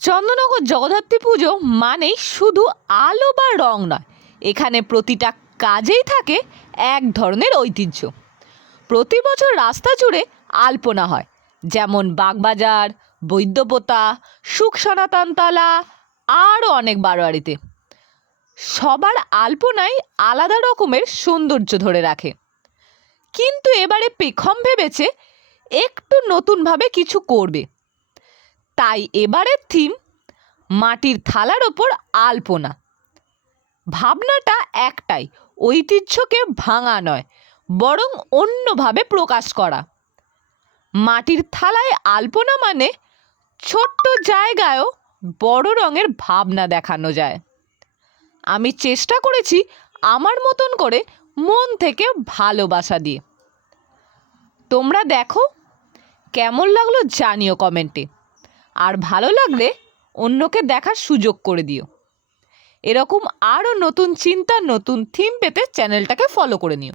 চন্দননগর জগদ্ধাত্রী পুজো মানেই শুধু আলো বা রং নয়, এখানে প্রতিটা কাজেই থাকে এক ধরনের ঐতিহ্য। প্রতি বছর রাস্তা জুড়ে আলপনা হয়, যেমন বাগবাজার, বৈদ্যপোতা, সুখ সনাতনতলা, আরও অনেক বারোয়ারিতে। সবার আলপনাই আলাদা রকমের সৌন্দর্য ধরে রাখে। কিন্তু এবারে পেখম ভেবেছে একটু নতুনভাবে কিছু করবে। তাই এবারের থিম মাটির থালার ওপর আলপনা। ভাবনাটা একটাই, ঐতিহ্যকে ভাঙা নয়, বরং অন্যভাবে প্রকাশ করা। মাটির থালায় আলপনা মানে ছোট্ট জায়গায়ও বড় রঙের ভাবনা দেখানো যায়। আমি চেষ্টা করেছি আমার মতন করে, মন থেকে ভালোবাসা দিয়ে। তোমরা দেখো কেমন লাগলো জানিও কমেন্টে, আর ভালো লাগলে অন্যকে দেখার সুযোগ করে দিও। এরকম আরও নতুন চিন্তা, নতুন থিম পেতে চ্যানেলটাকে ফলো করে নিও।